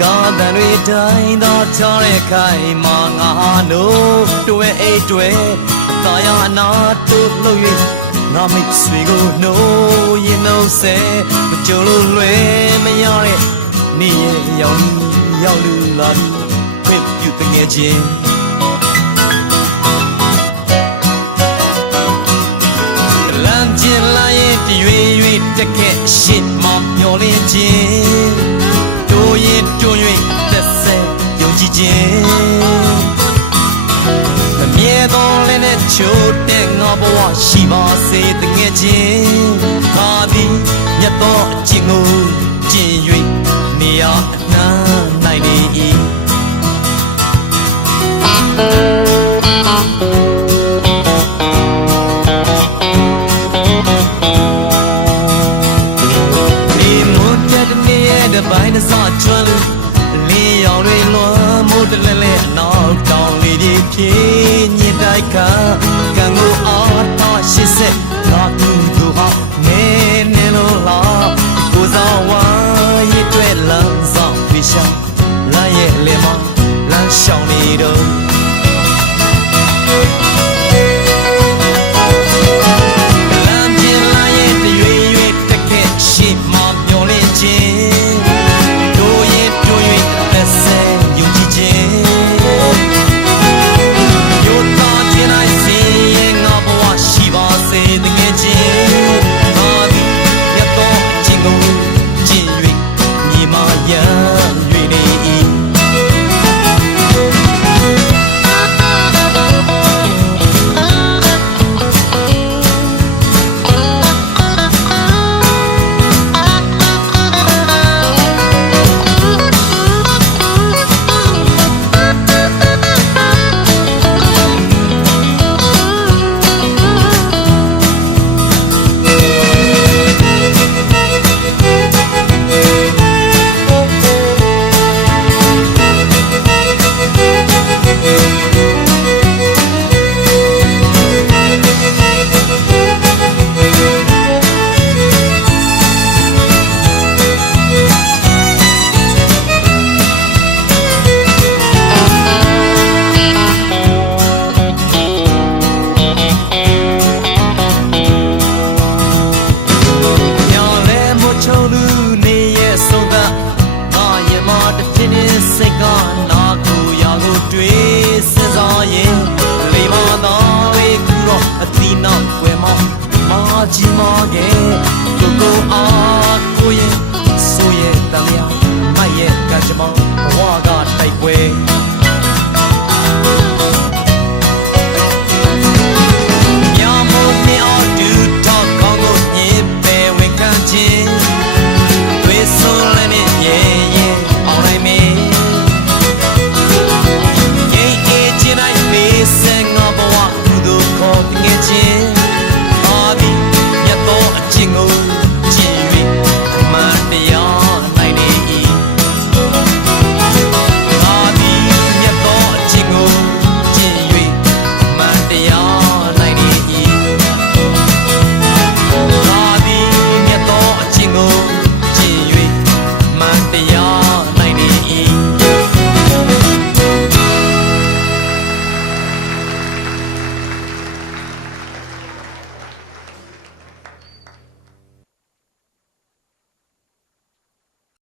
ကာတန်တွေတိုင်းသောချောင်းရဲ့ခိုင်မာငါနိုးတွေ့အိတ်တွေ့သာယာနာတို့လို့၍ငါမိတ်ဆွေကိုနှိုးရင်နှုတ်ဆက်မကြုံလို့လွယ်မရတဲ့နေ့ရဲ့ရောက်လူလာခွင့်ပြုတငယ်ချင်းလမ်းကျင်လာရဲ့တရွေ့တက်ခဲ့ရှစ်မောင်မျောလင်းခြင်းတို့ရင်တို့၍သက်ဆက်ယုံကြည်ခြင်းမမြဲသောလည်းနဲ့ချိုးတဲ့ငါဘဝရှိပါစေတငယ်ချင်းခါသည်မြတ်သောအကျင့်ကိုကျင့်၍နေရအနှံ့နိုင်နေ၏ပိုင်းနဲ့စားချွန်းလင်းရောင်တွေလွှမ်းမိုးတလဲလဲအနောက်တောင်လေးတွေဖြည့်ညစ်တိုက်ခါကံကိုအားထားရှစ်ဆက်ငါသူတို့ဟာနေနေလို့လားကိုစားဝါရဲ့တွေ့လမ်းဆောင်ဖိရှာလာရဲ့လေမလမ်းရှောင်းနေတော့လမ်းပြလာရဲ့တရွေ့တက်ခဲ့ရှိမှမျောလင်းခြင်းကြီးမားခဲ့